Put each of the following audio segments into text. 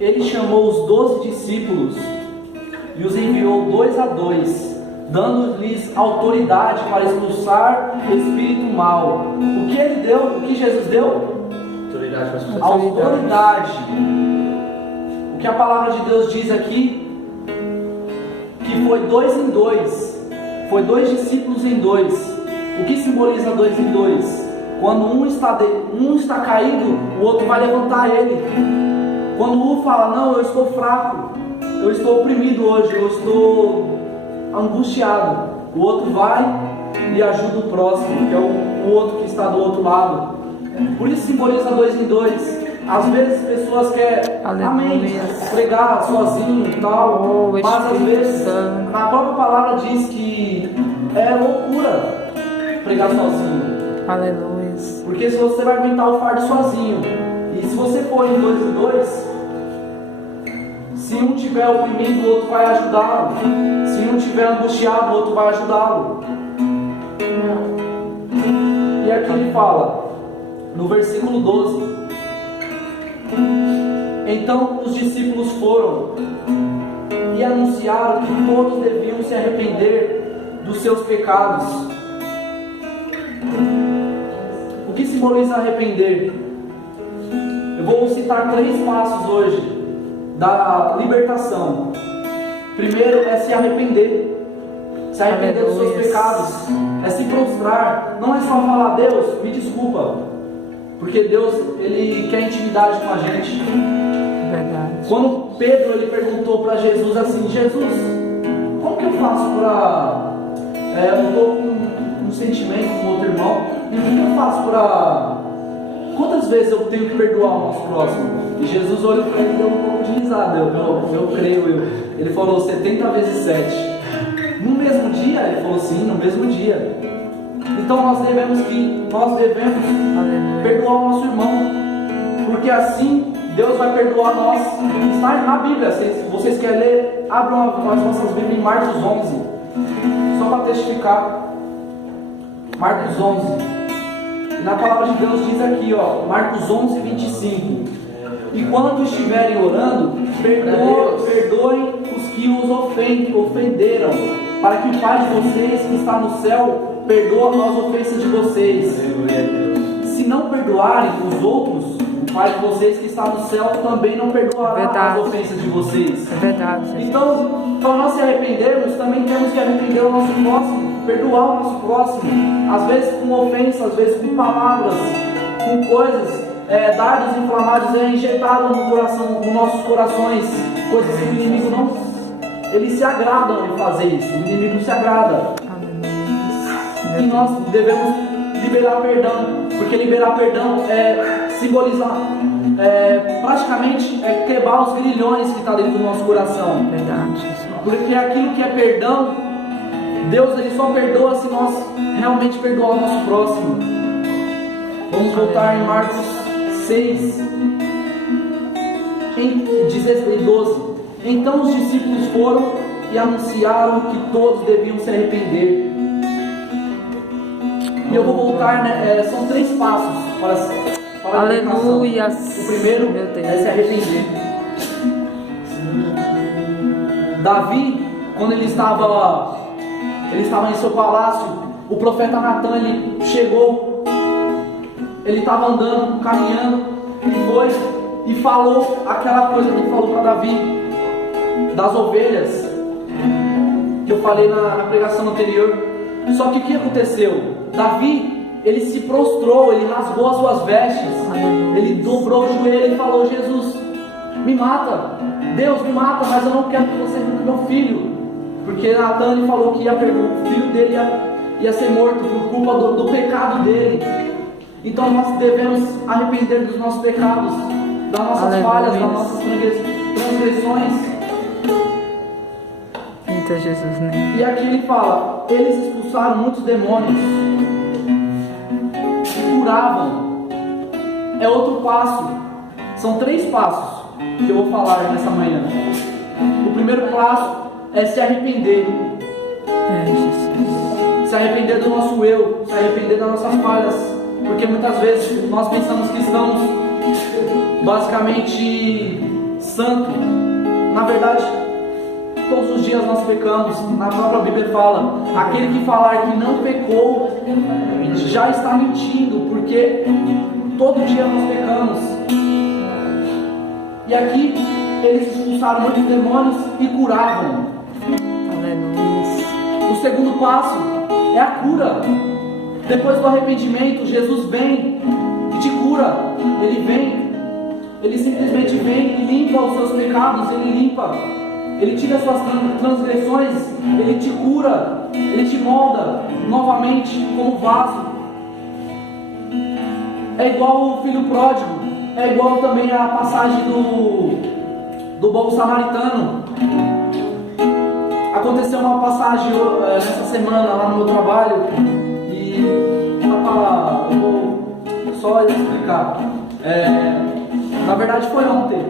ele chamou os 12 discípulos e os enviou 2 a 2, dando-lhes autoridade para expulsar o espírito mal. O que ele deu? O que Jesus deu? Autoridade para expulsar. Autoridade. O que a palavra de Deus diz aqui? Que foi 2 em 2. Foi 2 discípulos em 2. O que simboliza 2 em 2? Quando um está caído, o outro vai levantar ele. Quando um fala, não, eu estou fraco, eu estou oprimido hoje, eu estou angustiado, o outro vai e ajuda o próximo, que é o outro que está do outro lado. Por isso simboliza 2 em 2. Às vezes pessoas querem, amém, pregar sozinho e tal, mas às vezes a própria palavra diz que é loucura pregar sozinho. Aleluia. Porque se você vai aguentar o fardo sozinho, e se você for em 2 em 2, se um tiver oprimido, o outro vai ajudá-lo. Se um tiver angustiado, o outro vai ajudá-lo. E aqui ele fala, no versículo 12: então os discípulos foram e anunciaram que todos deviam se arrepender dos seus pecados. O que simboliza arrepender? Eu vou citar 3 passos hoje da libertação. Primeiro é se arrepender. Se arrepender dos seus pecados. É se prostrar. Não é só falar, Deus, me desculpa. Porque Deus, Ele quer intimidade com a gente. Verdade. Quando Pedro ele perguntou para Jesus assim, Jesus, como que eu faço para... eu estou com um sentimento com outro irmão, e o que eu faço para... Quantas vezes eu tenho que perdoar o nosso próximo? E Jesus olhou para ele e deu um pouco de risada. Eu creio. Ele falou 70 vezes 7. No mesmo dia? Ele falou sim, no mesmo dia. Então nós devemos perdoar o nosso irmão, porque assim Deus vai perdoar nós. Está na Bíblia. Se vocês querem ler, abram as nossas Bíblias em Marcos 11, só para testificar. Marcos 11. Na palavra de Deus diz aqui, ó, Marcos 11, 25. E quando estiverem orando, perdoem os que os ofenderam, para que o Pai de vocês que está no céu perdoe as ofensas de vocês. Se não perdoarem os outros, o Pai de vocês que está no céu também não perdoará as ofensas de vocês. É verdade. Então, para nós se arrependermos, também temos que arrepender o nosso próximo, perdoar o nosso próximo, às vezes com ofensa, às vezes com palavras, com coisas, dardos inflamados injetados no coração, nos nossos corações, coisas que o inimigo não, eles se agradam em fazer isso, o inimigo se agrada. E nós devemos liberar perdão, porque liberar perdão simboliza praticamente quebrar os grilhões que está dentro do nosso coração. Verdade. Porque aquilo que é perdão, Deus ele só perdoa se nós realmente perdoar o nosso próximo. Vamos voltar em Marcos 6, em 16 e 12. Então os discípulos foram e anunciaram que todos deviam se arrepender. E eu vou voltar, são 3 passos para a Aleluia. O primeiro é se arrepender. Davi, quando ele estava em seu palácio, o profeta Natan, ele chegou, ele estava andando, caminhando, e foi e falou aquela coisa que ele falou para Davi, das ovelhas, que eu falei na pregação anterior. Só que o que aconteceu? Davi, ele se prostrou, ele rasgou as suas vestes, ele dobrou o joelho e falou, Jesus, me mata, Deus me mata, mas eu não quero que você mate meu filho, porque Natan falou que o filho dele ia ser morto por culpa do pecado dele. Então nós devemos arrepender dos nossos pecados, das nossas falhas, das nossas transgressões. Eita Jesus, né? E aqui ele fala, eles expulsaram muitos demônios e curavam. É outro passo. São 3 passos que eu vou falar nessa manhã. O primeiro passo é se arrepender. Jesus. Se arrepender do nosso eu, se arrepender das nossas falhas, porque muitas vezes nós pensamos que estamos basicamente santo. Na verdade, todos os dias nós pecamos. Na própria Bíblia fala: aquele que falar que não pecou já está mentindo, porque todo dia nós pecamos. E aqui eles expulsaram muitos demônios e curavam. Aleluia. O segundo passo é a cura. Depois do arrependimento, Jesus vem e te cura. Ele simplesmente vem e limpa os seus pecados. Ele limpa, ele tira as suas transgressões, ele te cura, ele te molda novamente como vaso. É igual o filho pródigo, é igual também a passagem do bom samaritano. Aconteceu uma passagem essa semana lá no meu trabalho, e eu vou só explicar. Na verdade foi ontem.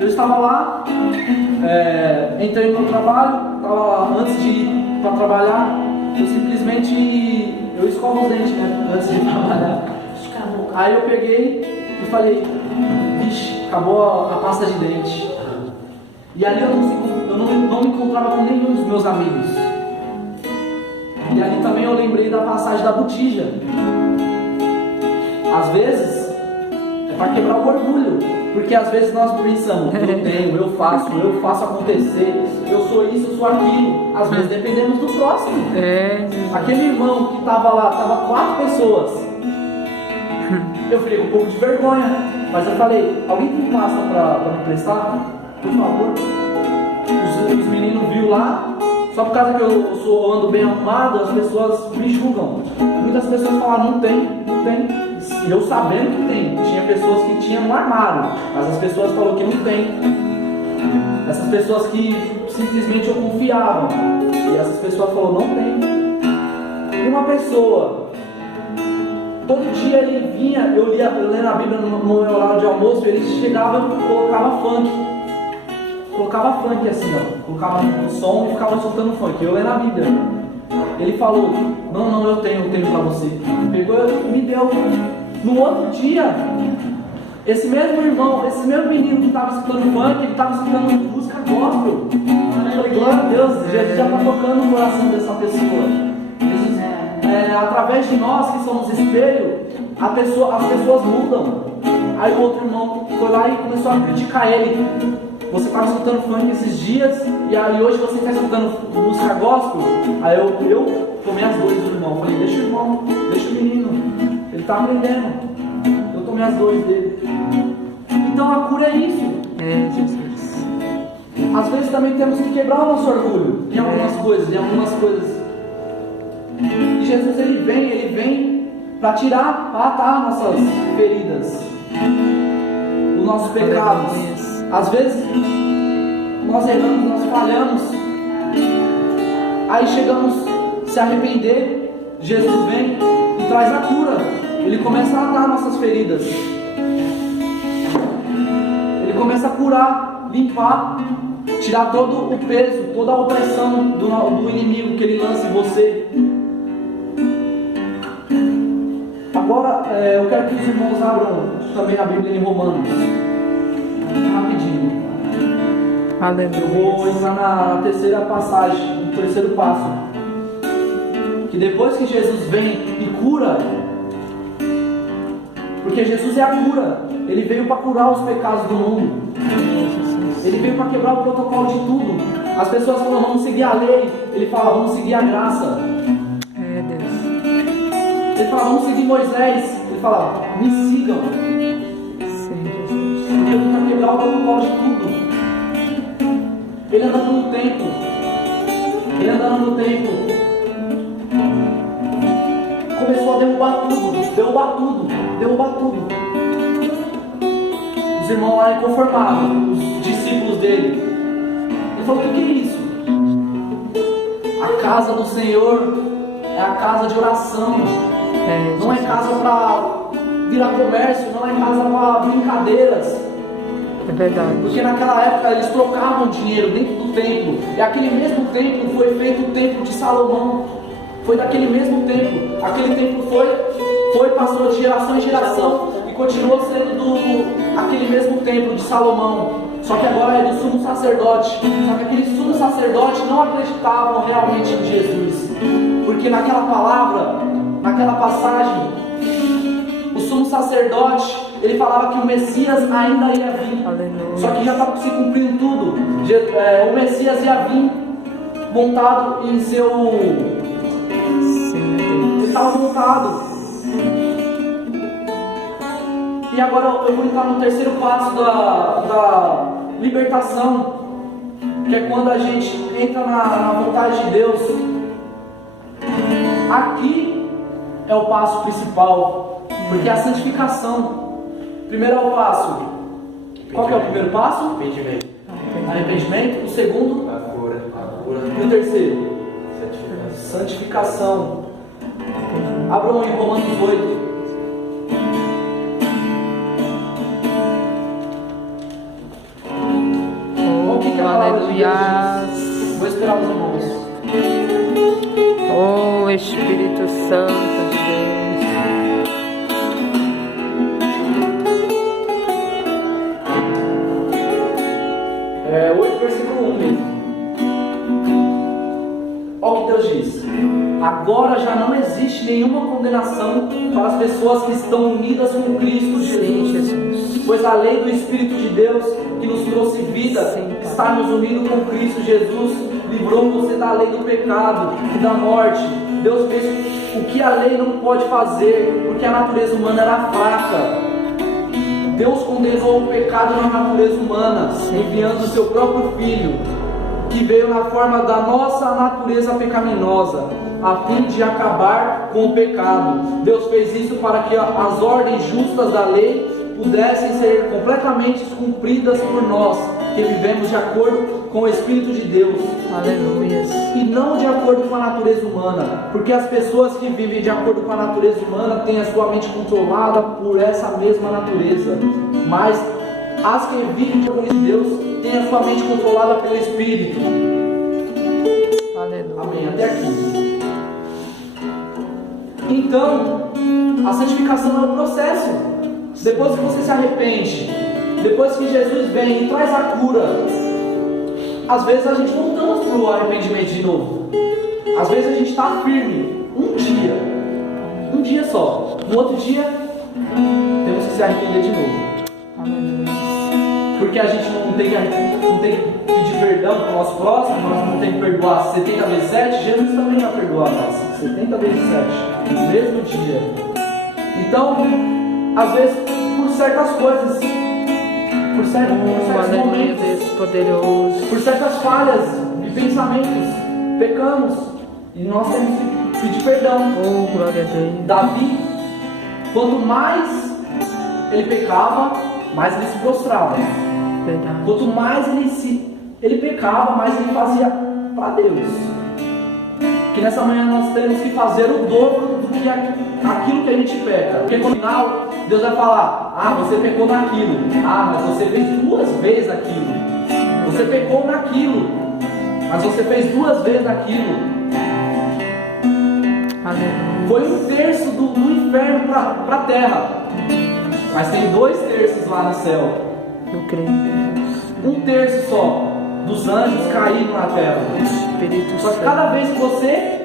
Eu estava lá, entrei no meu trabalho, antes de ir para trabalhar, eu simplesmente escovo os dentes, né, antes de trabalhar. Aí eu peguei e falei: vixe, acabou a pasta de dente. E ali eu não me encontrava com nenhum dos meus amigos. E ali também eu lembrei da passagem da botija. Às vezes é para quebrar o orgulho, porque às vezes nós pensamos: eu tenho, eu faço acontecer, eu sou isso, eu sou aquilo. Às vezes dependemos do próximo. Aquele irmão que estava lá, estava 4 pessoas. Eu fiquei com um pouco de vergonha, mas eu falei: alguém tem pasta para me prestar? Por favor. Os meninos viram lá, só por causa que eu ando bem arrumado, as pessoas me julgam. Muitas pessoas falaram: não tem. E eu sabendo que tem. Tinha pessoas que tinham no armário, mas as pessoas falaram que não tem. Essas pessoas que simplesmente eu confiava, e essas pessoas falaram: não tem. Uma pessoa, todo dia ele vinha, eu lendo a Bíblia no meu horário de almoço, ele chegava e colocava funk assim, ó, colocava no som e ficava escutando funk. Eu lendo a Bíblia. Ele falou: não, eu tenho pra você. Pegou e me deu. No outro dia, esse mesmo irmão, esse mesmo menino que estava escutando funk, ele estava escutando música gospel. Eu falei: glória a Deus, Jesus já está tocando no coração dessa pessoa. Através de nós que somos espelho, as pessoas mudam. Aí o outro irmão foi lá e começou a criticar ele: você estava escutando funk esses dias, e aí hoje você está escutando música gospel. Aí eu tomei as dores do irmão. Falei: deixa o irmão, deixa o menino, ele está aprendendo. Eu tomei as dores dele. Então a cura é isso. Jesus. Às vezes também temos que quebrar o nosso orgulho em algumas coisas. E Jesus ele vem para tirar, para atar nossas feridas, os nossos pecados. Às vezes nós erramos, nós falhamos, aí chegamos a se arrepender. Jesus vem e traz a cura. Ele começa a atar nossas feridas, ele começa a curar, limpar, tirar todo o peso, toda a opressão do inimigo que ele lança em você. Agora eu quero que os irmãos abram também a Bíblia em Romanos, rapidinho. Aleluia. Eu vou entrar na terceira passagem, no terceiro passo, que depois que Jesus vem e cura, porque Jesus é a cura, ele veio para curar os pecados do mundo, ele veio para quebrar o protocolo de tudo. As pessoas falam: vamos seguir a lei, ele fala: vamos seguir a graça. Ele fala: vamos seguir Moisés. Ele fala: me sigam. Sim, Jesus. Porque ele vai quebrar o protocolo de tudo. Ele andando no tempo. Começou a derrubar tudo. Os irmãos lá inconformados, os discípulos dele. Ele falou: o que é isso? A casa do Senhor é a casa de oração. Não é casa para virar comércio, não é casa para brincadeiras. É verdade. Porque naquela época eles trocavam dinheiro dentro do templo. E aquele mesmo templo foi feito o templo de Salomão. Foi daquele mesmo templo. Aquele templo passou de geração em geração e continuou sendo aquele mesmo templo de Salomão. Só que agora era o sumo sacerdote. Só que aquele sumo sacerdote não acreditavam realmente em Jesus. Porque naquela palavra, naquela passagem, o sumo sacerdote, ele falava que o Messias ainda ia vir. Aleluia. Só que já estava se cumprindo tudo. O Messias ia vir montado em seu... Sim, Ele estava montado. E agora eu vou entrar no terceiro passo da libertação, que é quando a gente entra na vontade de Deus. Aqui é o passo principal, porque é a santificação. Primeiro é o passo. Qual que é o primeiro passo? Arrependimento. Arrependimento. O segundo? A cura. E o terceiro? Santificação. Santificação. Abram em Romanos 8. O que é a palavra de Deus diz? Vou esperar os irmãos. Oh, Espírito Santo de Deus. 8, versículo 1 mesmo. Olha o que Deus diz. Agora já não existe nenhuma condenação para as pessoas que estão unidas com Cristo Sim, Jesus. Jesus. Pois a lei do Espírito de Deus que nos trouxe vida, Sim, Pai. está nos unindo com Cristo Jesus, livrou você da lei do pecado e da morte. Deus fez o que a lei não pode fazer, porque a natureza humana era fraca. Deus condenou o pecado na natureza humana, enviando o seu próprio Filho, que veio na forma da nossa natureza pecaminosa, a fim de acabar com o pecado. Deus fez isso para que as ordens justas da lei pudessem ser completamente cumpridas por nós, que vivemos de acordo com o Espírito de Deus, Aleluia. e não de acordo com a natureza humana, porque as pessoas que vivem de acordo com a natureza humana têm a sua mente controlada por essa mesma natureza, mas as que vivem de acordo com Deus têm a sua mente controlada pelo Espírito. Aleluia. Amém, até aqui. Então, a santificação é o processo. Depois que você se arrepende, depois que Jesus vem e traz a cura, às vezes a gente voltamos para o arrependimento de novo. Às vezes a gente está firme um dia só. No outro dia, temos que se arrepender de novo. Aleluia. Porque a gente não tem que pedir perdão para o nosso próximo, nós não temos que perdoar 70 vezes 7, Jesus também vai perdoar nós 70 vezes 7, no mesmo dia. Então, às vezes, por certas coisas, por certos Aleluia, momentos, Deus poderoso. por certas falhas de pensamentos, pecamos e nós temos que pedir perdão. Oh, glória a Deus. Davi, quanto mais ele pecava, mais ele se prostrava. Verdade. Quanto mais ele pecava, mais ele fazia para Deus. Que nessa manhã nós temos que fazer o dobro do que aquilo que a gente peca. Porque no final, Deus vai falar: ah, você pecou naquilo. Ah, mas você fez 2 vezes aquilo. Você pecou naquilo, mas você fez 2 vezes aquilo. Aleluia. Foi 1/3 do inferno para a terra, mas tem 2/3 lá no céu. Eu creio em Deus. 1/3 só dos anjos caíram na terra. Espírito Só que Santo. cada vez que você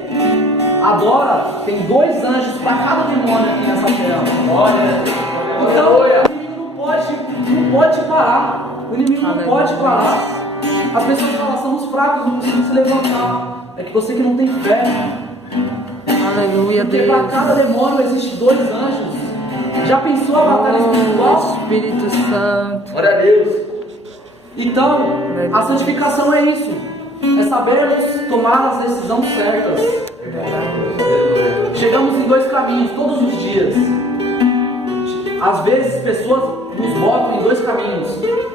adora, tem 2 anjos para cada demônio aqui nessa terra. Olha, então o inimigo não pode te parar. O inimigo não pode parar. As pessoas falam: somos fracos, não conseguimos se levantar. É que você que não tem fé. Aleluia, Porque Deus. para cada demônio existe 2 anjos. Já pensou a batalha Oh, espiritual? Espírito Santo. Glória a Deus. Então, a santificação é isso. É sabermos tomar as decisões certas. Chegamos em 2 caminhos todos os dias. Às vezes pessoas nos botam em 2 caminhos.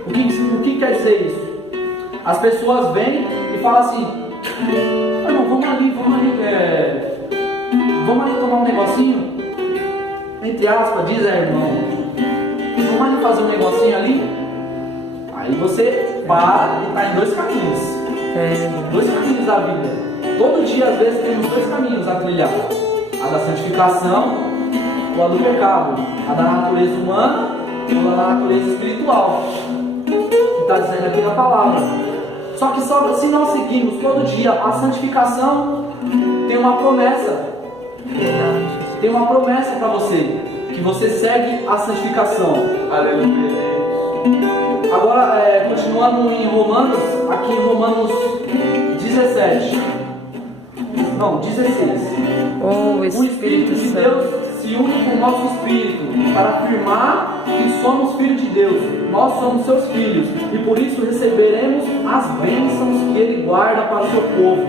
O que quer dizer isso? As pessoas vêm e falam assim: ah, não, vamos ali tomar um negocinho. Entre aspas, diz a irmão. Vamos ali fazer um negocinho ali. Aí você para e está em 2 caminhos. 2 caminhos da vida. Todo dia, às vezes, temos 2 caminhos a trilhar: a da santificação ou a do pecado, a da natureza humana ou a da natureza espiritual. está dizendo aqui na palavra. Só que se nós seguirmos todo dia a santificação, tem uma promessa. Verdade. Tem uma promessa para você, que você segue a santificação. Aleluia. Agora, continuando em Romanos, aqui em Romanos 16. Oh, O Espírito de Santo. Deus se une com o nosso Espírito para afirmar que somos filhos de Deus. Nós somos seus filhos e por isso receberemos as bênçãos que Ele guarda para o seu povo.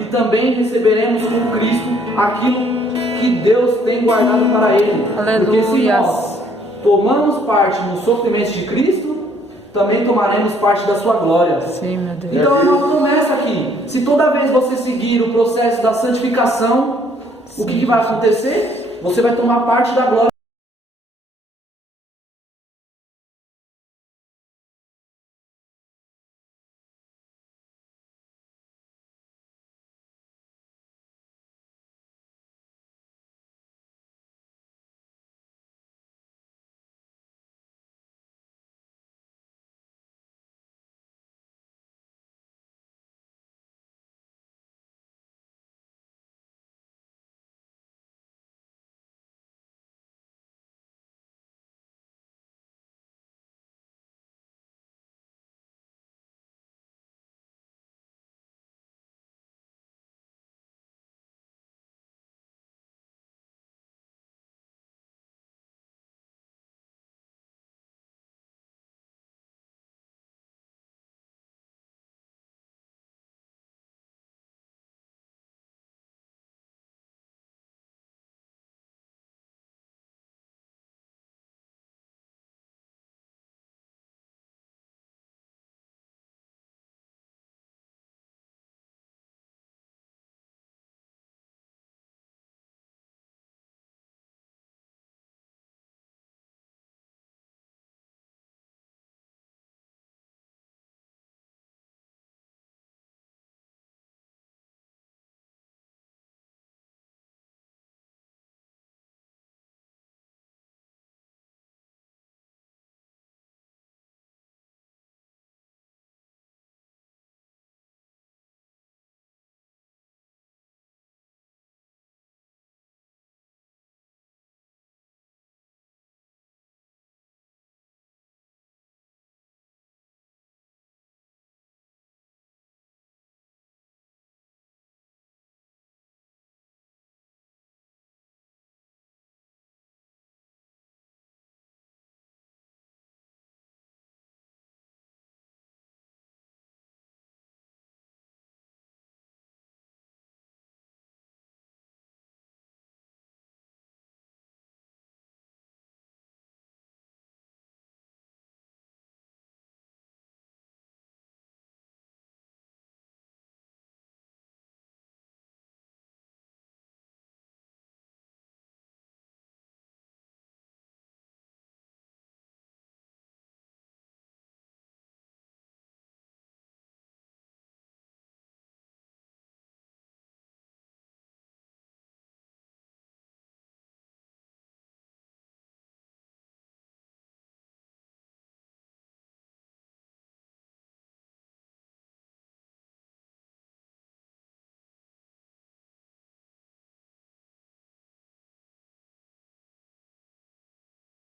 E também receberemos com Cristo aquilo que Deus tem guardado para Ele. Porque se Aleluia. nós tomamos parte nos sofrimentos de Cristo, também tomaremos parte da sua glória. Sim, meu Deus. Então é uma promessa aqui. Se toda vez você seguir o processo da santificação, o que vai acontecer? Você vai tomar parte da glória.